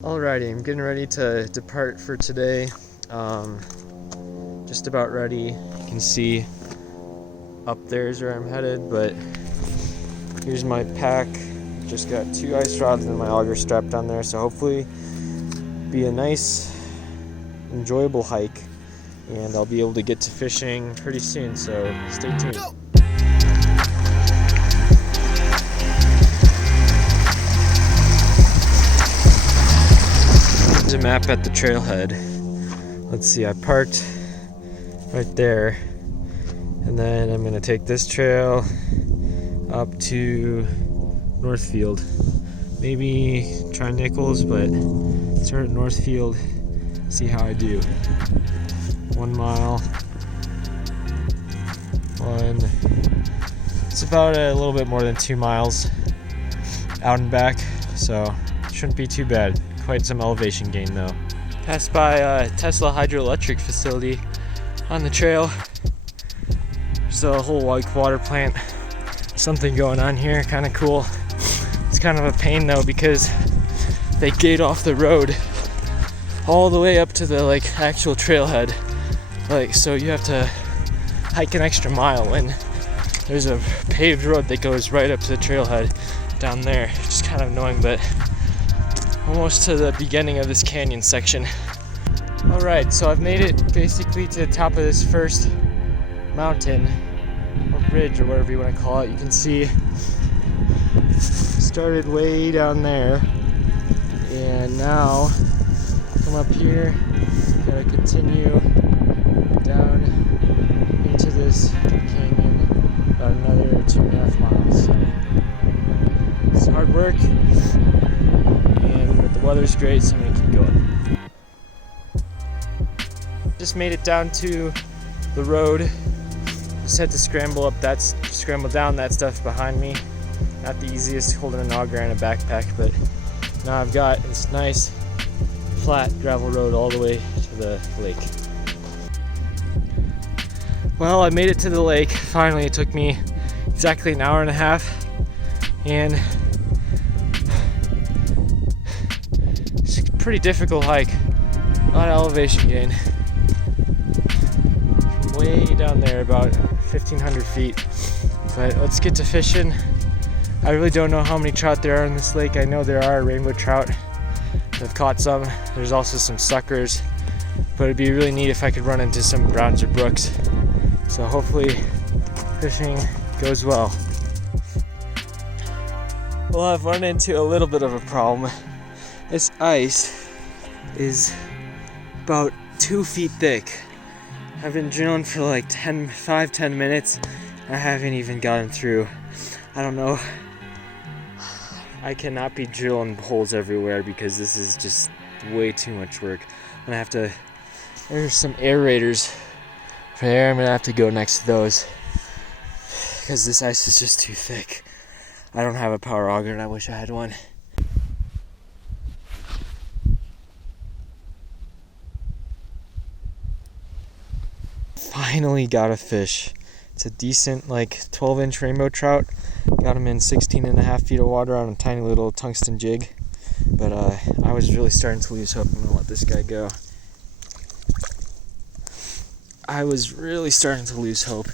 Alrighty, I'm getting ready to depart for today. Just about ready. You can see up there is where I'm headed, but here's my pack. Just got 2 ice rods and my auger strapped on there, so hopefully be a nice, enjoyable hike, and I'll be able to get to fishing pretty soon, so stay tuned. Go! There's a map at the trailhead. Let's see, I parked right there, and then I'm gonna take this trail up to Northfield. Maybe try Nichols, but start at Northfield, see how I do. 1 mile. It's about a little bit more than 2 miles out and back, so shouldn't be too bad. Quite some elevation gain though. Passed by a Tesla hydroelectric facility on the trail. There's a whole water plant. Something going on here, kind of cool. It's kind of a pain though because they gate off the road all the way up to the actual trailhead. So you have to hike an extra mile when there's a paved road that goes right up to the trailhead down there. Just kind of annoying, but almost to the beginning of this canyon section. Alright, so I've made it basically to the top of this first mountain, or bridge, or whatever you want to call it. You can see started way down there, and now come up here, gotta continue down into this canyon about another 2.5 miles. It's hard work, but the weather's great, so I'm gonna keep going. Just made it down to the road. Just had to scramble down that stuff behind me. Not the easiest holding an auger and a backpack, but now I've got this nice flat gravel road all the way to the lake. Well, I made it to the lake. Finally, it took me exactly an hour and a half, and it's a pretty difficult hike. A lot of elevation gain. From way down there, about 1,500 feet. But let's get to fishing. I really don't know how many trout there are in this lake. I know there are rainbow trout. I've caught some. There's also some suckers. But it'd be really neat if I could run into some browns or brooks. So hopefully fishing goes well. Well, I've run into a little bit of a problem. This ice is about 2 feet thick. I've been drilling for 5-10 minutes. I haven't even gotten through. I don't know. I cannot be drilling holes everywhere because this is just way too much work. I'm gonna have to, there's some aerators there. I'm gonna have to go next to those because this ice is just too thick. I don't have a power auger and I wish I had one. Finally got a fish. It's a decent 12-inch rainbow trout. Got him in 16.5 feet of water on a tiny little tungsten jig. But I was really starting to lose hope. I'm gonna let this guy go. I was really starting to lose hope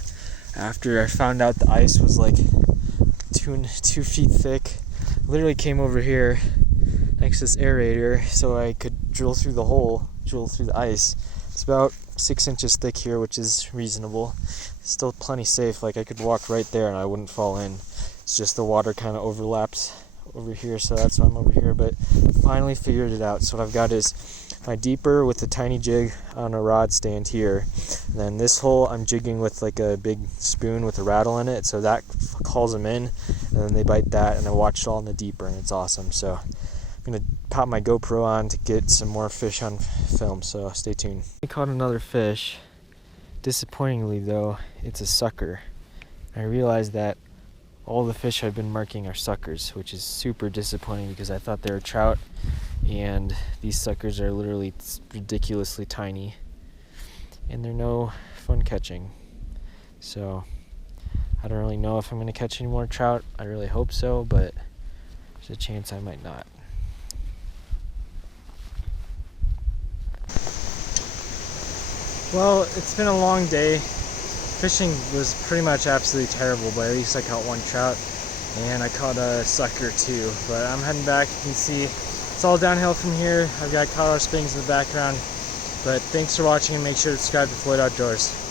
after I found out the ice was 2 feet thick. Literally came over here next to this aerator so I could drill through the ice. It's about 6 inches thick here, which is reasonable. Still plenty safe. I could walk right there and I wouldn't fall in. It's just the water kind of overlaps over here, so that's why I'm over here. But finally figured it out. So what I've got is my deeper with a tiny jig on a rod stand here. And then this hole I'm jigging with a big spoon with a rattle in it, so that calls them in, and then they bite that, and I watch it all in the deeper, and it's awesome. So I'm gonna pop my GoPro on to get some more fish on film, so stay tuned. I caught another fish. Disappointingly though, it's a sucker. I realized that all the fish I've been marking are suckers, which is super disappointing because I thought they were trout, and these suckers are literally ridiculously tiny, and they're no fun catching. So I don't really know if I'm going to catch any more trout. I really hope so, but there's a chance I might not. Well, it's been a long day. Fishing was pretty much absolutely terrible, but at least I caught one trout, and I caught a sucker too. But I'm heading back. You can see it's all downhill from here. I've got Colorado Springs in the background. But thanks for watching, and make sure to subscribe to Floyd Outdoors.